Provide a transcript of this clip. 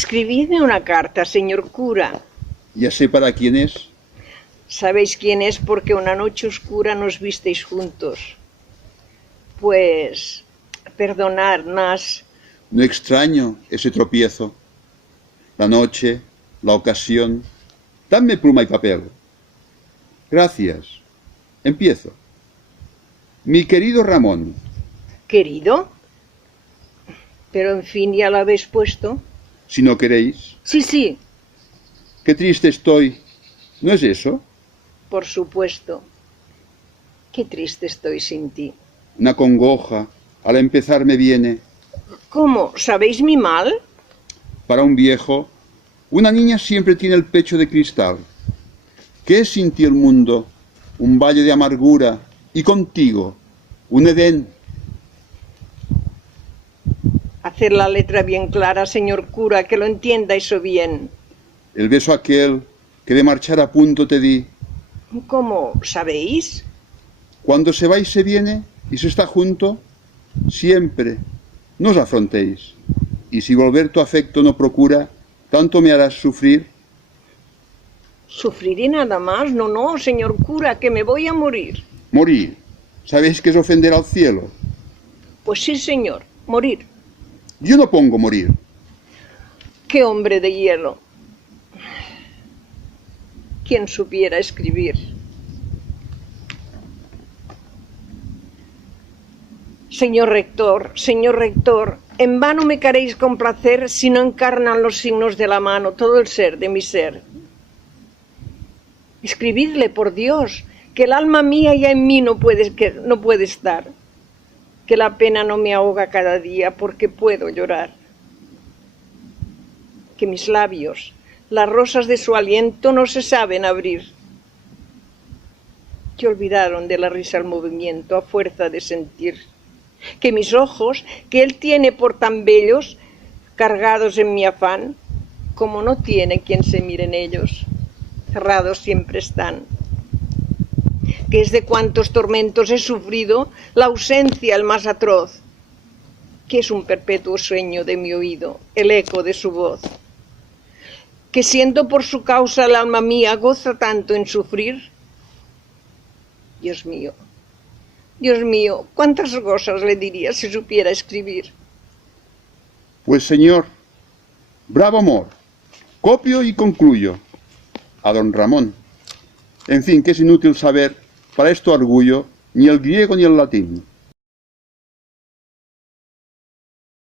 Escribidme una carta, señor cura. Ya sé para quién es. Sabéis quién es porque una noche oscura nos visteis juntos. Pues, perdonad, mas... No extraño ese tropiezo. La noche, la ocasión. Dame pluma y papel. Gracias. Empiezo. Mi querido Ramón. ¿Querido? Pero en fin, ya lo habéis puesto. Si no queréis. Sí, sí. Qué triste estoy. ¿No es eso? Por supuesto. Qué triste estoy sin ti. Una congoja. Al empezar me viene. ¿Cómo? ¿Sabéis mi mal? Para un viejo, una niña siempre tiene el pecho de cristal. ¿Qué es sin ti el mundo? Un valle de amargura. Y contigo, un Edén. Hacer la letra bien clara, señor cura, que lo entienda eso bien. El beso aquel que de marchar a punto te di. ¿Cómo? ¿Sabéis? Cuando se va y se viene y se está junto, siempre no os afrontéis. Y si volver tu afecto no procura, tanto me harás sufrir. ¿Sufriré nada más? No, no, señor cura, que me voy a morir. Morir. ¿Sabéis que es ofender al cielo? Pues sí, señor, morir. Yo no pongo morir. ¡Qué hombre de hielo! ¿Quién supiera escribir? Señor rector, en vano me queréis complacer si no encarnan los signos de la mano todo el ser de mi ser. Escribidle, por Dios, que el alma mía ya en mí no puede estar, que la pena no me ahoga cada día porque puedo llorar, que mis labios, las rosas de su aliento, no se saben abrir, que olvidaron de la risa el movimiento a fuerza de sentir, que mis ojos, que él tiene por tan bellos, cargados en mi afán, como no tiene quien se mire en ellos, cerrados siempre están, que es de cuantos tormentos he sufrido la ausencia el más atroz, que es un perpetuo sueño de mi oído, el eco de su voz, que siendo por su causa el alma mía goza tanto en sufrir. Dios mío, cuántas cosas le diría si supiera escribir. Pues señor, bravo amor, copio y concluyo. A don Ramón. En fin, que es inútil saber para esto orgullo ni el griego ni el latín.